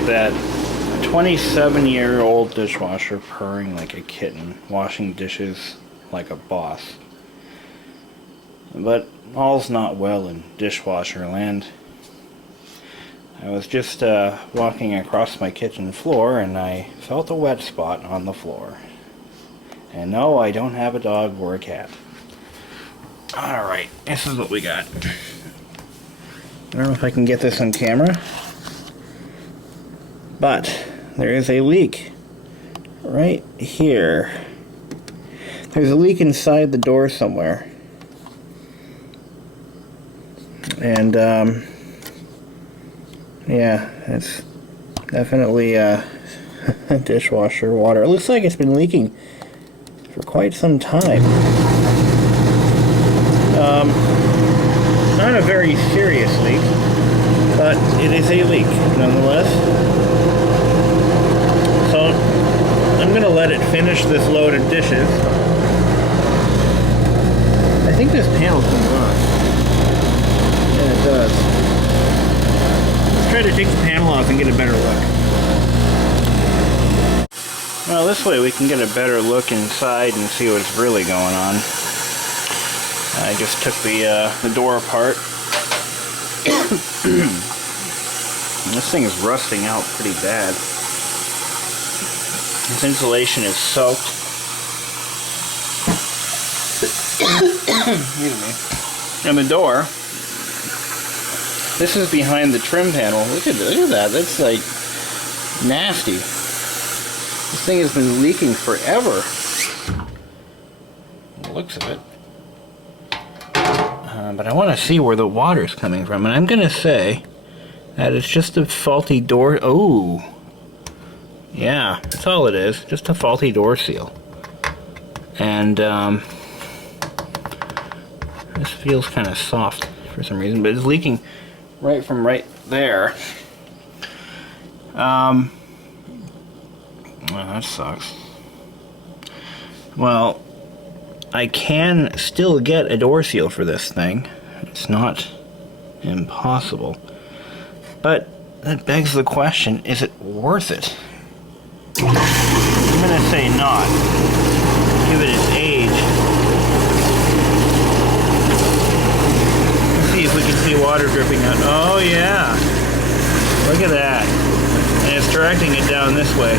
at that. A 27-year-old dishwasher purring like a kitten, washing dishes like a boss. But all's not well in dishwasher land. I was just walking across my kitchen floor and I felt a wet spot on the floor. And no, I don't have a dog or a cat. Alright, this is what we got. I don't know if I can get this on camera, but there is a leak right here. There's a leak inside the door somewhere. And yeah, it's definitely dishwasher water. It looks like it's been leaking for quite some time. Not a very serious leak, but it is a leak nonetheless. So I'm going to let it finish this load of dishes. I think this panel's been run. Yeah, it does. Let's try to take the panel off and get a better look. Well, this way we can get a better look inside and see what's really going on. I just took the door apart. This thing is rusting out pretty bad. This insulation is soaked. Excuse me. And the door. This is behind the trim panel. Look at that. That's like nasty. This thing has been leaking forever. The looks of it. But I want to see where the water's coming from, and I'm going to say that it's just a faulty door. Oh, yeah, that's all it is. Just a faulty door seal. And this feels kind of soft for some reason, but it's leaking right from right there. Well, that sucks. Well, I can still get a door seal for this thing. It's not impossible. But that begs the question, is it worth it? I'm going to say not. Give it its age. Let's see if we can see water dripping out. Oh yeah! Look at that. And it's directing it down this way.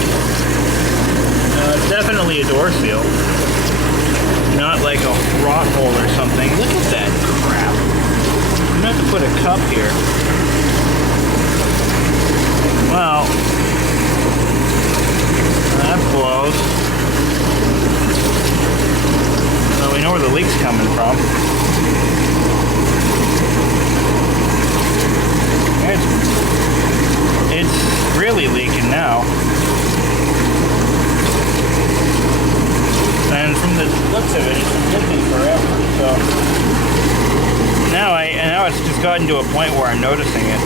It's definitely a door seal. Not like a rock hole or something. Look at that crap. I'm going to have to put a cup here. Well, that blows. So we know where the leak's coming from. It's really leaking now. And from the looks of it, it's been leaking forever. So now it's just gotten to a point where I'm noticing it.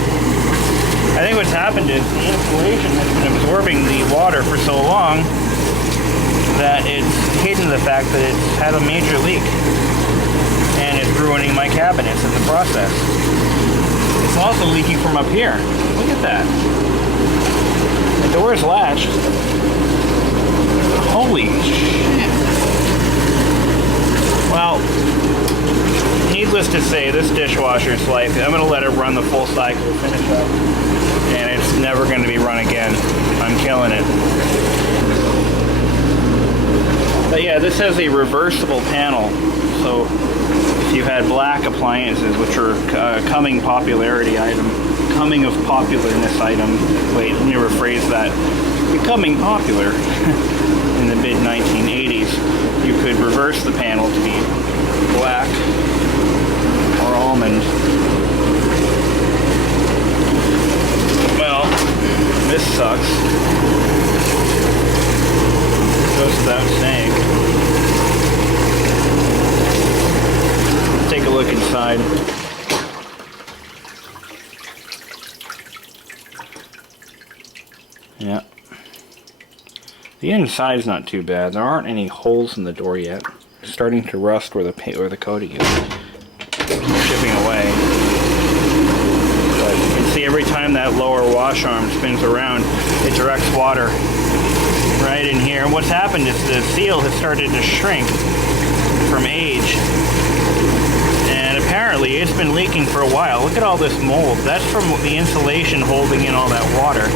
I think what's happened is the insulation has been absorbing the water for so long that it's hidden the fact that it's had a major leak, and it's ruining my cabinets in the process. It's also leaking from up here. Look at that. The door is latched. Holy shit. Well, needless to say, this dishwasher's life, I'm going to let it run the full cycle, finish up, and it's never going to be run again. I'm killing it. But yeah, this has a reversible panel, so if you had black appliances, which are coming of popularness item, wait, let me rephrase that, becoming popular in the mid-1980s, you could reverse the panel to be black or almond. Well, this sucks. Goes without saying. Let's take a look inside. Yeah. The inside's not too bad. There aren't any holes in the door yet. It's starting to rust where the coating is chipping away. But you can see see every time that lower wash arm spins around, it directs water right in here. And what's happened is the seal has started to shrink from age. And apparently it's been leaking for a while. Look at all this mold. That's from the insulation holding in all that water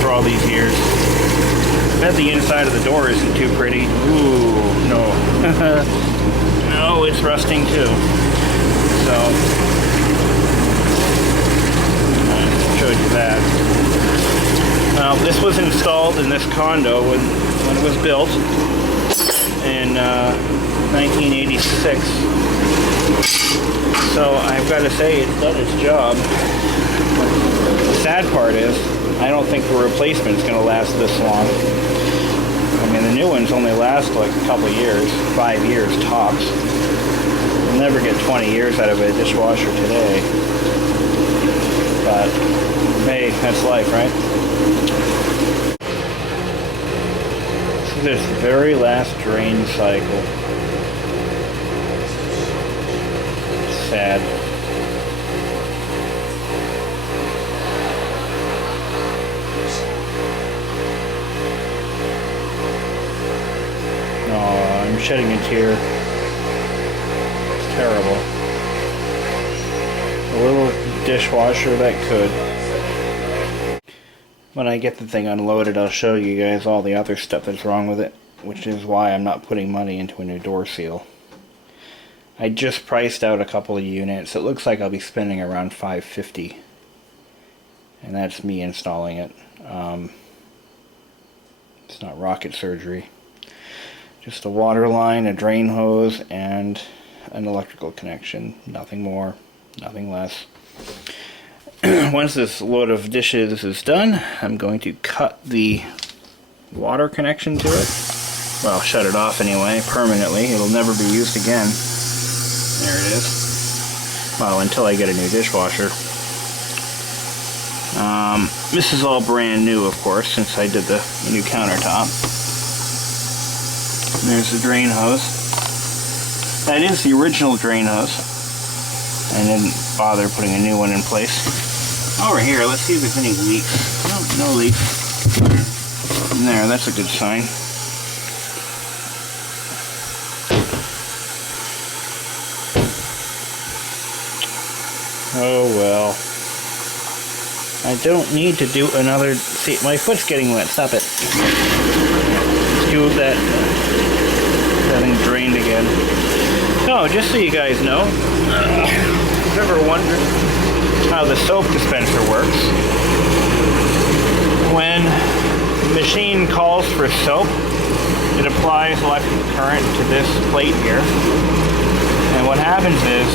for all these years. I bet the inside of the door isn't too pretty. Ooh, no. No, it's rusting too. So, I showed you that. Now, this was installed in this condo when it was built in 1986. So I've got to say it's done its job. The sad part is I don't think the replacement's going to last this long. I mean, the new ones only last like a couple years, 5 years tops. You'll never get 20 years out of a dishwasher today. But hey, that's life, right? This very last drain cycle. Sad. Oh, I'm shedding a tear. It's terrible. A little dishwasher that could. When I get the thing unloaded, I'll show you guys all the other stuff that's wrong with it, which is why I'm not putting money into a new door seal. I just priced out a couple of units. It looks like I'll be spending around $550, and that's me installing it. It's not rocket surgery. Just a water line, a drain hose, and an electrical connection. Nothing more, nothing less. Once this load of dishes is done, I'm going to cut the water connection to it. Well, shut it off anyway, permanently. It'll never be used again. There it is. Well, until I get a new dishwasher. This is all brand new, of course, since I did the new countertop. And there's the drain hose. That is the original drain hose. I didn't bother putting a new one in place. Over here, let's see if there's any leaks. No leaks. There, that's a good sign. Oh well. I don't need to do another... See, my foot's getting wet. Stop it. Let's do that thing drained again. No, just so you guys know, if you've ever wondered how the soap dispenser works, when the machine calls for soap, it applies electric current to this plate here, and what happens is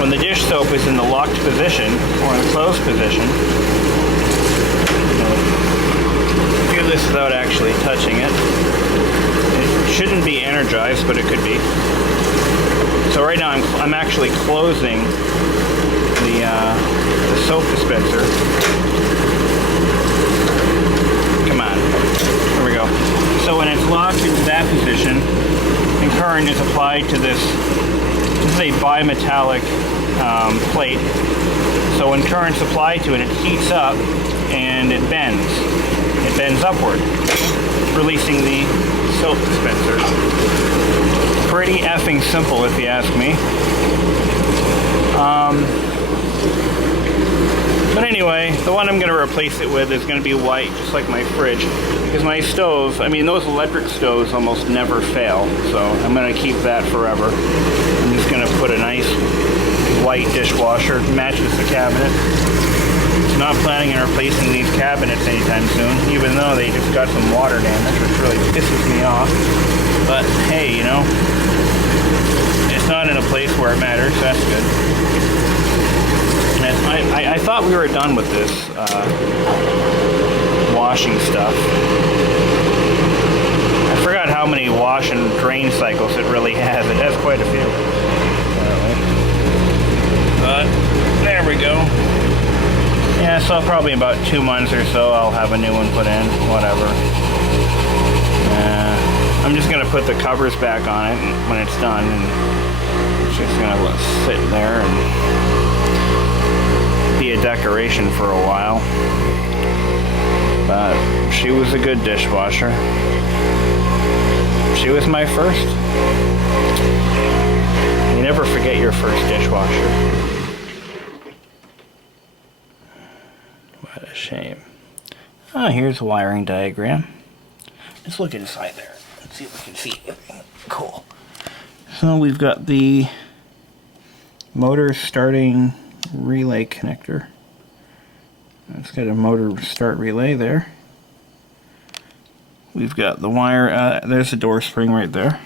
when the dish soap is in the locked position or in the closed position, do this without actually touching it. It shouldn't be energized, but it could be. So right now I'm actually closing the soap dispenser. Come on. There we go. So when it's locked into that position, and current is applied to this is a bimetallic plate. So when current's applied to it, it heats up and it bends. It bends upward, releasing the soap dispenser. Pretty effing simple, if you ask me. But anyway, the one I'm going to replace it with is going to be white, just like my fridge. Because my stove, I mean, those electric stoves almost never fail. So I'm going to keep that forever. I'm just going to put a nice white dishwasher, matches the cabinet. Not planning on replacing these cabinets anytime soon, even though they just got some water damage, which really pisses me off. But hey, you know, it's not in a place where it matters, so that's good. And I thought we were done with this washing stuff. I forgot how many wash and drain cycles it really has. It has quite a few. But there we go. Yeah, so probably about 2 months or so I'll have a new one put in, whatever. I'm just going to put the covers back on it when it's done, and it's just going to sit there. And a decoration for a while, but she was a good dishwasher. She was my first. You never forget your first dishwasher. What a shame. Oh, here's a wiring diagram. Let's look inside there. Let's see if we can see anything cool. So we've got the motor starting relay connector. It's got a motor start relay there. We've got the wire, there's the door spring right there.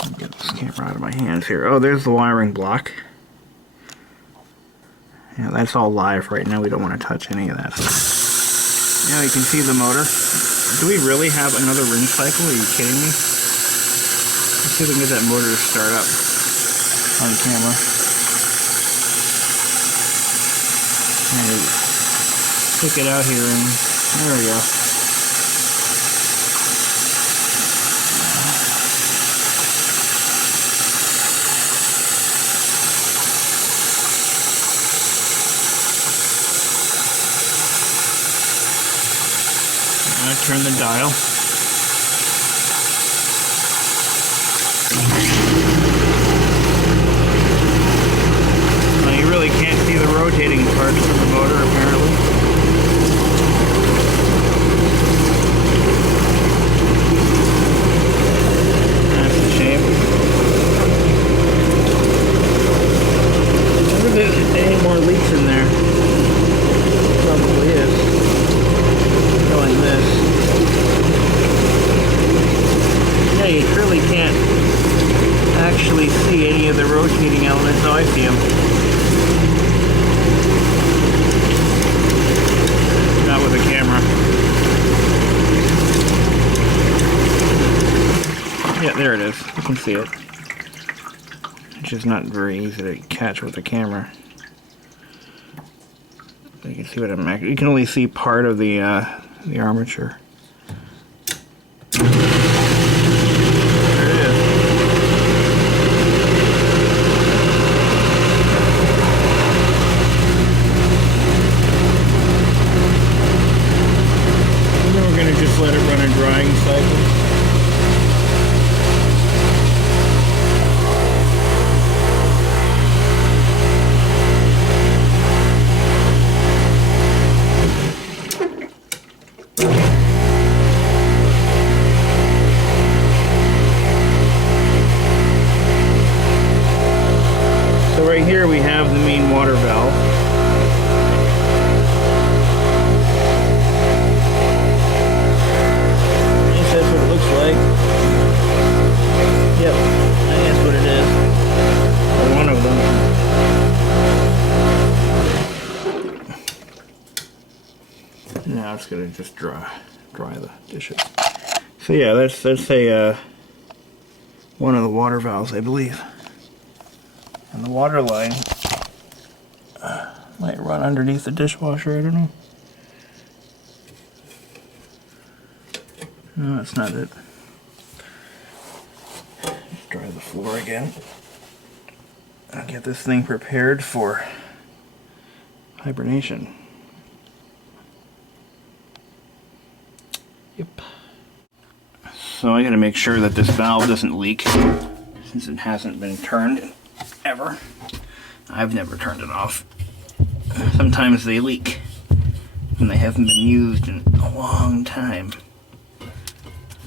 Let me get this camera out of my hands here. Oh, there's the wiring block. Yeah, that's all live right now. We don't want to touch any of that stuff. Yeah, you can see the motor. Do we really have another rinse cycle? Are you kidding me? Let's see if we can get that motor to start up on camera. And take it out here and there we go. Turn the dial. Well, you really can't see the rotating parts of the motor apparently. That's a shame. I wonder if there's any more leaks in there. Probably is. Going this. Yeah, you truly can't actually see any of the rotating elements. Oh, I see them. Not with a camera. Yeah, there it is. You can see it. It's just not very easy to catch with a camera. You can see what I'm actually. You can only see part of the armature. Let it run a drying cycle. So right here we have the main water valve. Like, yep, that's what it is. Or one of them. Now it's gonna just dry the dishes. So yeah, that's a one of the water valves, I believe. And the water line might run underneath the dishwasher. I don't know. No, that's not it. Dry the floor again. I'll get this thing prepared for hibernation. Yep. So I gotta make sure that this valve doesn't leak, since it hasn't been turned ever. I've never turned it off. Sometimes they leak when they haven't been used in a long time.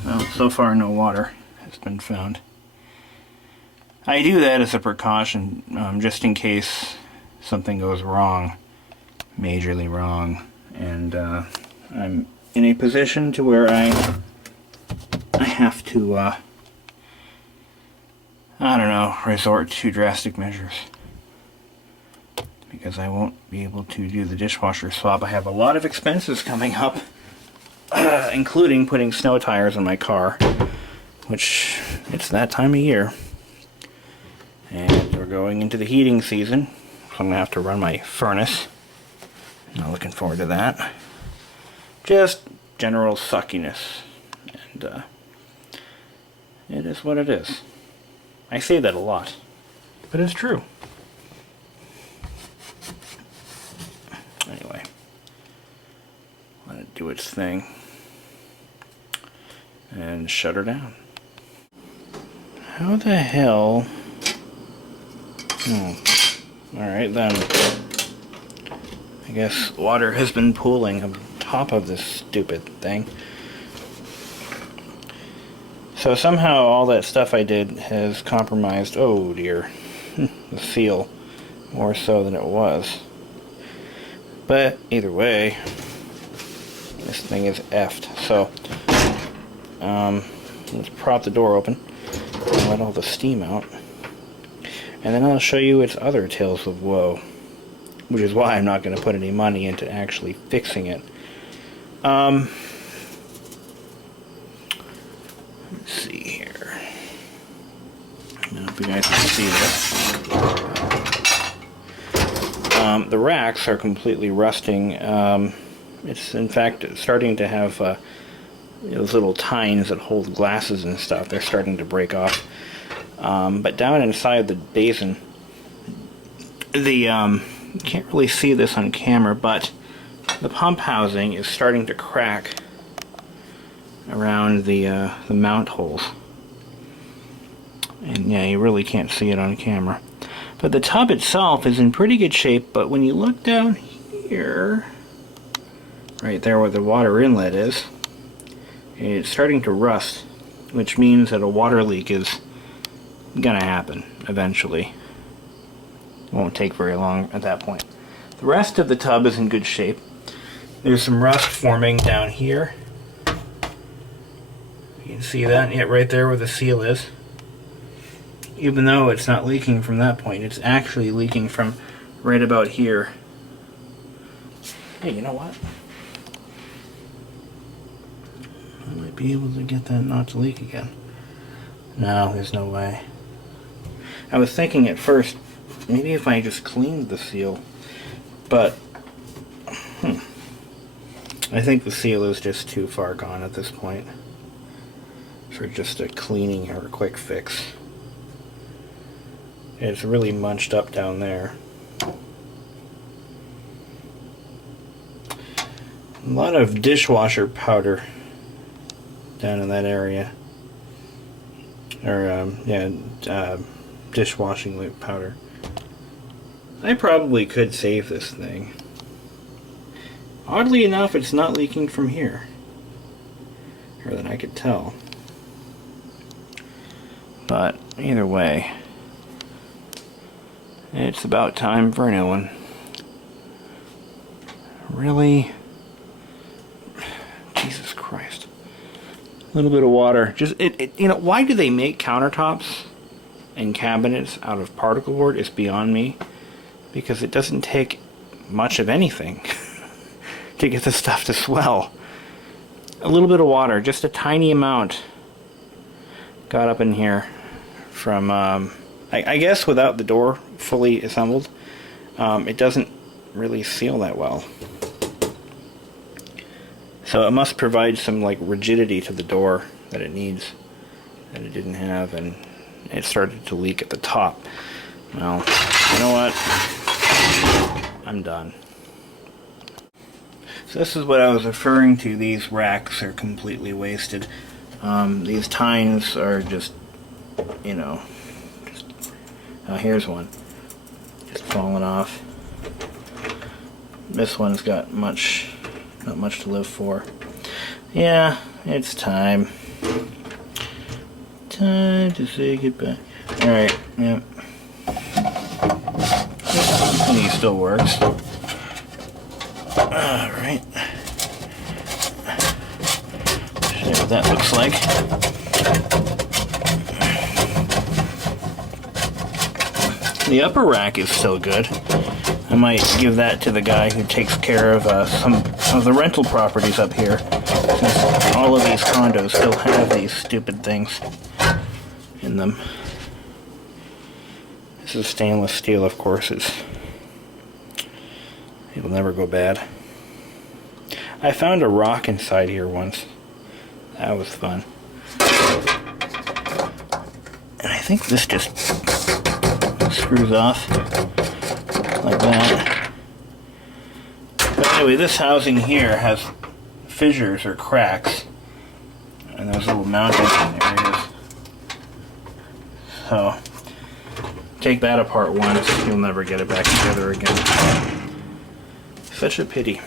Well, so far no water has been found. I do that as a precaution, just in case something goes wrong, majorly wrong, and I'm in a position to where I have to, I don't know, resort to drastic measures. Because I won't be able to do the dishwasher swap. I have a lot of expenses coming up, including putting snow tires on my car, which it's that time of year. And we're going into the heating season, so I'm going to have to run my furnace. Not looking forward to that. Just general suckiness. And it is what it is. I say that a lot, but it's true. do its thing and shut her down. How the hell? Alright then. I guess water has been pooling on top of this stupid thing. So somehow all that stuff I did has compromised, oh dear, the seal, more so than it was. But either way, this thing is effed. So, let's prop the door open and let all the steam out. And then I'll show you its other tales of woe, which is why I'm not going to put any money into actually fixing it. Let's see here. I don't know if you guys can see this. The racks are completely rusting. It's in fact starting to have those little tines that hold glasses and stuff. They're starting to break off. But down inside the basin, you can't really see this on camera, but the pump housing is starting to crack around the mount holes. And yeah, you really can't see it on camera. But the tub itself is in pretty good shape, but when you look down here, right there where the water inlet is, it's starting to rust, which means that a water leak is gonna happen eventually. It won't take very long at that point. The rest of the tub is in good shape. There's some rust forming down here. You can see that, yeah, right there where the seal is. Even though it's not leaking from that point, it's actually leaking from right about here. Hey, you know what? I might be able to get that not to leak again. No, there's no way. I was thinking at first, maybe if I just cleaned the seal, but I think the seal is just too far gone at this point for just a cleaning or a quick fix. It's really munched up down there. A lot of dishwasher powder down in that area. Or, dishwashing powder. I probably could save this thing. Oddly enough, it's not leaking from here. Or that I could tell. But, either way, it's about time for a new one. Really? Jesus Christ. A little bit of water. Just, you know, why do they make countertops and cabinets out of particle board is beyond me. Because it doesn't take much of anything to get the stuff to swell. A little bit of water, just a tiny amount, got up in here from, I guess without the door fully assembled, it doesn't really seal that well. So it must provide some like rigidity to the door that it needs, that it didn't have, and it started to leak at the top. Well, you know what? I'm done. So this is what I was referring to. These racks are completely wasted. These tines are just, you know, here's one. Just falling off. This one's got not much to live for. Yeah, it's time. Time to say goodbye. Alright, yep. This one still works. Alright. Show you what that looks like. The upper rack is still good. I might give that to the guy who takes care of some of the rental properties up here, since all of these condos still have these stupid things in them. This is stainless steel, of course. It'll never go bad. I found a rock inside here once. That was fun. And I think this just screws off like that. But anyway, this housing here has fissures or cracks and those little mounting areas. So take that apart once, you'll never get it back together again. Such a pity.